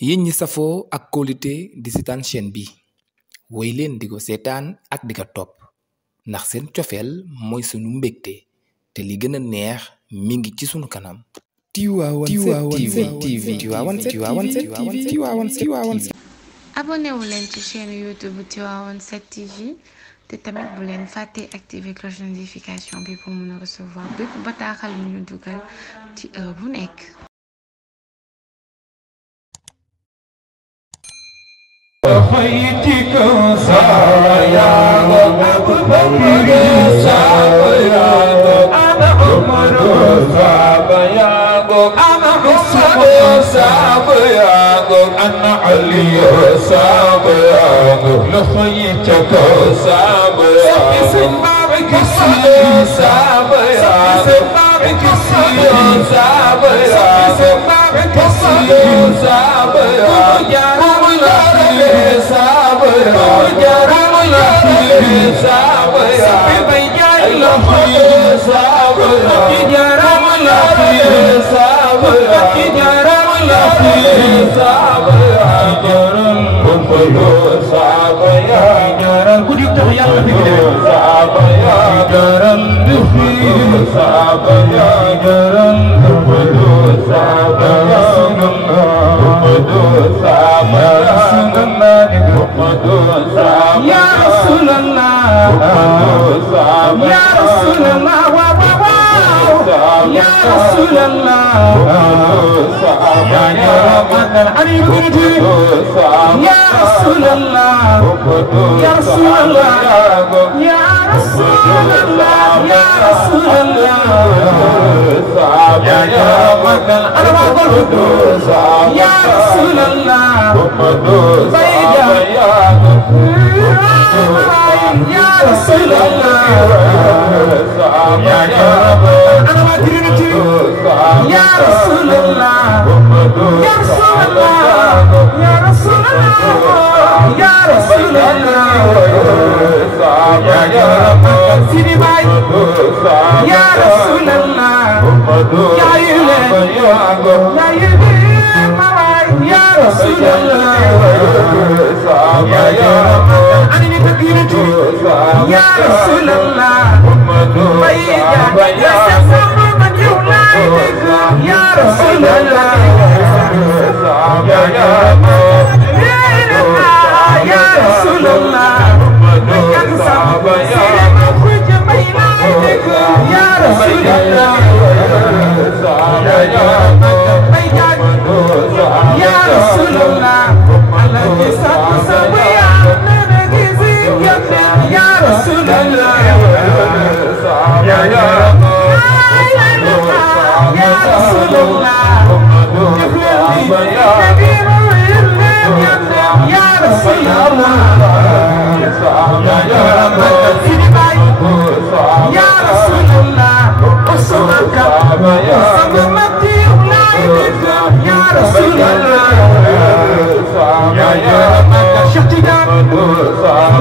yéen ñi safoo ak kóolute di seetaan chaîne bi woy leen di ko seetaan ak di ko topp ndax seen cofeel mooy sunu mbégte te li gën a neex mi ngi ci sunu kanam. Tivaouane 7 TV. abonné wu leen ci chaîne YouTube Tivaouane 7 TV te tamit bu leen fàtte activer cloche de notification bi pour mën a recevoir bépp bataaxal bu ñu dugal ci heure bu nekk. أنا علي صابر لخيتك صابر سبابك صابر سبابك صابر سبابك صابر يا رب صابر يا رب صابر سبيا الله صابر يا رب صابر يا رب يا رسول الله يا رسول الله يا رسول الله يا رمضان يا رسول الله يا رسول الله يا رسول الله يا رسول الله يا رمضان انا بقول يا رسول الله يا رسول الله يا أنا ما تريني يا رسول الله يا رسول الله يا رسول الله يا رسول الله يا سيدي باي يا رسول الله يا يلي يا يلي يا رسول الله يا أنا نتكلم يا رسول الله يا سفر من يولدك يا رسول الله يا رسول الله يا رسول الله يا رسول الله الذي سوى يا رسول الله يا رسول الله يا رسول الله يا رسول الله أصبك صممتي يا رسول الله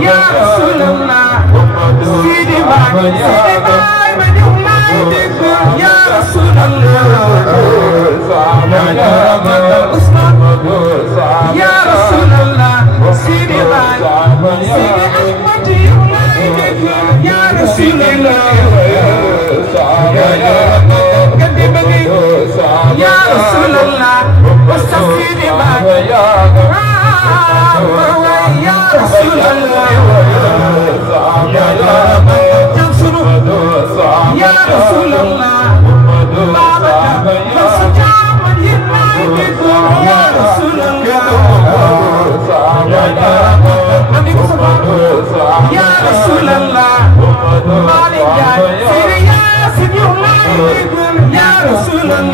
يا رسول الله سيدي باي يا رسول الله يا رسول الله سيدي باي سيدي أحمد يا رسول الله يا رسول الله وسيدي باي يا رسول الله يا رسول الله يا رسول الله يا رسول الله يا رسول الله يا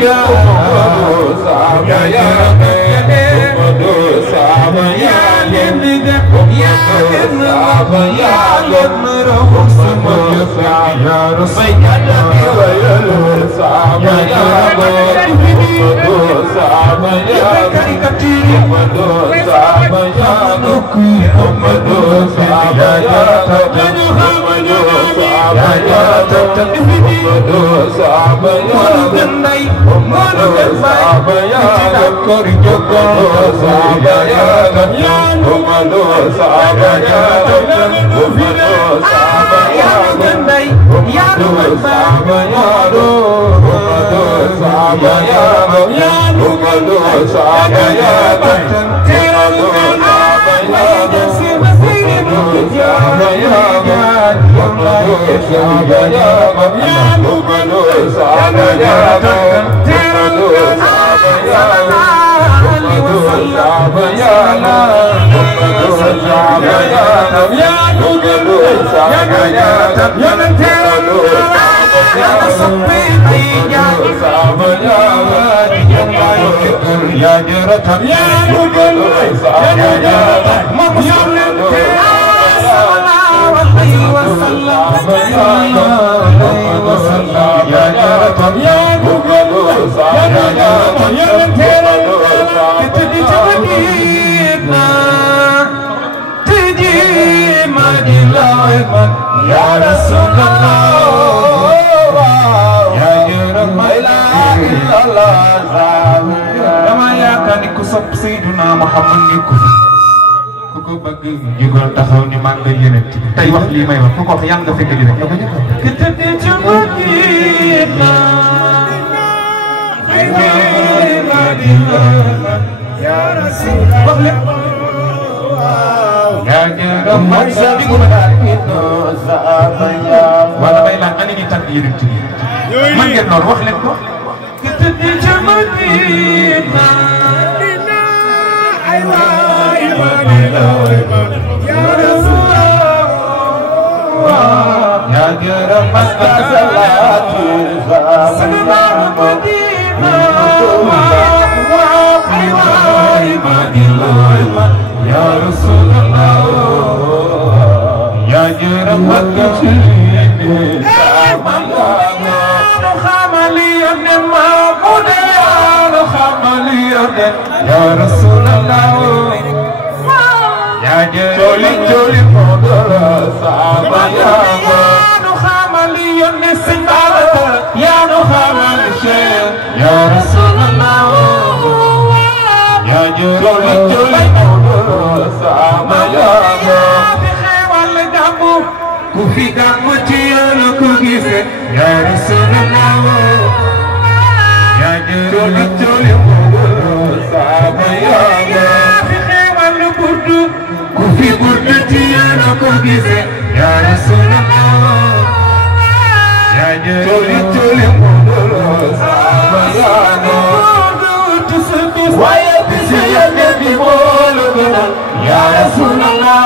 Sayyiduna Muhammad ni ko ku ko bëgg jógal taxaw ni maa ngi lay tey wax lii may wax ku ko wax yàlla nga fekk di rek ki tëdd ci Madina ya Rasulullah ya jërëm man sa bi ko wala may la ani ni tàgg yéen ci man ngeen lool wax leen ko ki tëdd ci Madina ya jërëm man sa salaatu ya Rasulullah ya jërëm man ya Rasulullah ya joli joli modora sama ya no khamali yonne simbala ya no khamali sheikh ya Rasulullah ya joli joli modora sama ya bi xewal jamu ku fi gamu ci yalla ko gisse ya Rasulullah ya joli joli sama ya fi xewal burdu ku fi burdu ci yalla ko gisse ya Rasulullah ya joli joli sama ya waye bisi ya bi bolu ya Rasulullah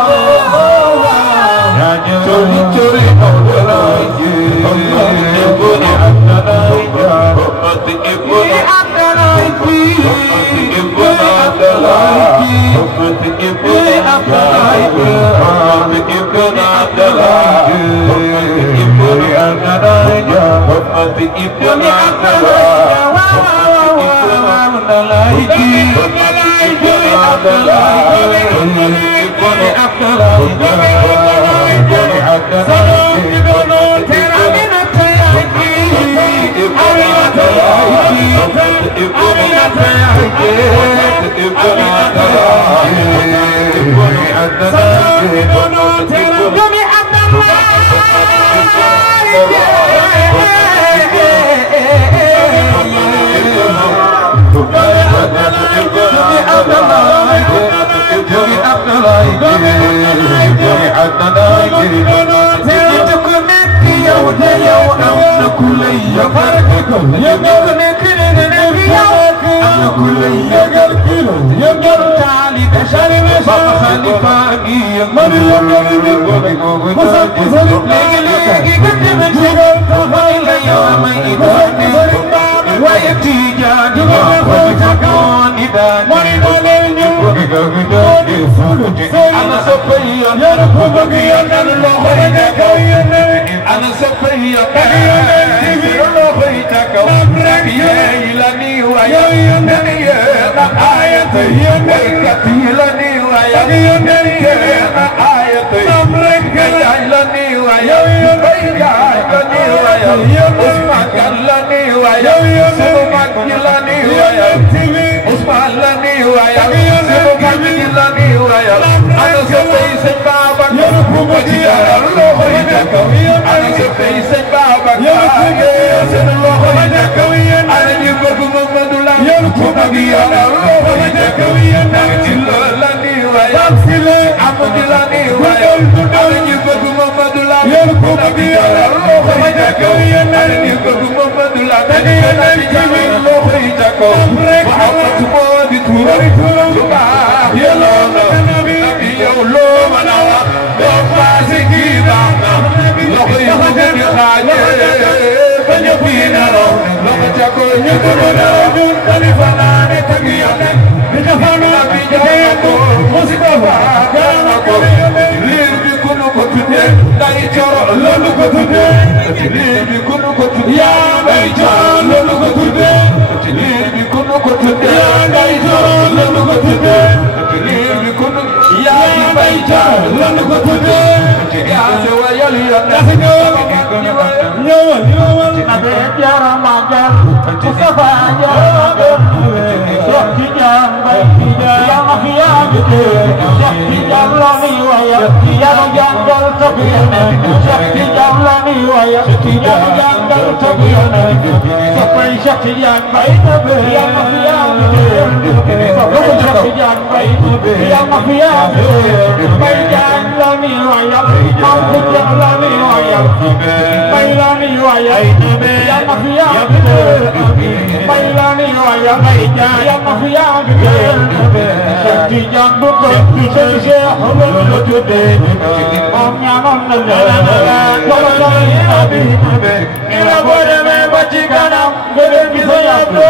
ya joli joli ibuni ya Ousmane kan la ni wayal sunu mag ñi la ni wayal Ousmane la ni wayal sunu mag ñi la ni wayal ana sa pay sëñ Babacar ko ci dara loxo yi ca kaw ana sa pay sëñ Babacar sunu loxo yi ca kaw ana ñu bëgg Mamadou la ko mag yàlla loxo yi ca kaw ana ci la ni wayal Amady la ni wayal ana ñu bëgg Mamadou la ko mag yàlla loxo yi ca kaw ana ñu bëgg Mamadou la loxo yi ca kaw Muhammad moo di turam lu baax yàlla nabi yow loo mën a wax doo paase kii baax na loxo yi mu gën a xaajee ba ñëpp yi nelaw loxo ca kaw ñëpp nelaw xalifa naa ne tag yonent bi defaanu nabi jaay ko Mustafa jaay na ko liir bi ku nu ko tuddee day coro loolu ko tuddee liir bi ku nu ko tuddee yaa day coro loolu ko tuddee liir bi ku nu ko tuddee yaa day coro loolu ko tuddee liir bi ku nu yaa bay coro loolu ko tuddee yaa se wayal yonent ñëwal nabi jara magal Mustafa jara magal ci jam bay ya ma fi ya ci jam la mi waya ya no jangal tabiyana ci jam la mi waya ya no jangal tabiyana sapay ci jam bay ya ma fi ya ci jam bay ya ma fi ya bay jam la mi waya ma ci jam la mi waya bay la mi waya ya ma fi ya bay la mi waya bay ya ma fi ya ci jam bu ko ci Ahmadu tudde moom ñaanal na la ila bode me ba ci kanam gëre gi sa yabdo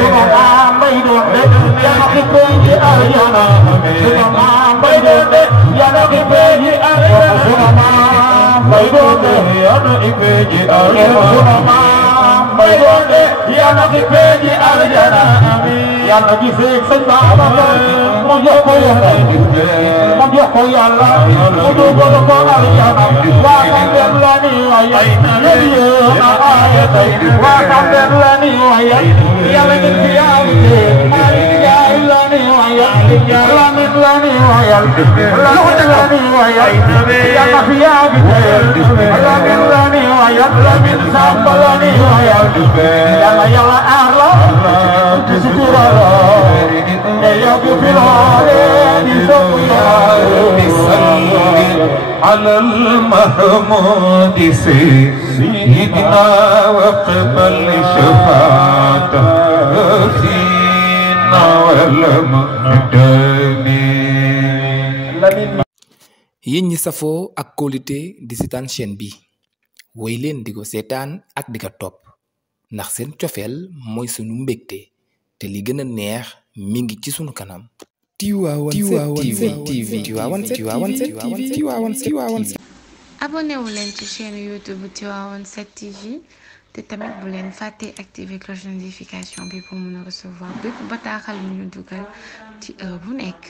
suma maam bay doon de yana ki peji arjana suma maam bay doon de yana ki peji arjana suma maam bay doon de yana ki peji arjana suma maam bay doon de yana ki peji arjana yàlla gi feeg sëñ Babacar mu jox ko yàlla mu jox ko yàlla mu dugal ko aljana waa Kambel la ni waye yéen a aaye tey waa Kambel la ni waye yàlla gi fi yaawute Malick Ndiaye la ni waye Lamine la ni waye Lamine la ni waye yàlla fi yaawute Lamine la ni waye Lamine Samba la ni waye yàlla yàlla aar la ci sutura على المحمود سيدنا وقبل شفاعته فينا والمقدمين yéen ñi safoo ak qualité di seetaan chaîne bi woy leen di ko seetaan ak di ko topp ndax seen cofeel mooy sunu mbégte te li gën a neex mi ngi ci sunu kanam. Tivaouane 7 TV. abonné wu leen ci chaîne YouTube Tivaouane 7 TV te tamit bu leen fàtte activer cloche de notification bi pour mën a recevoir bépp bataaxal bu ñu dugal ci heure bu nekk.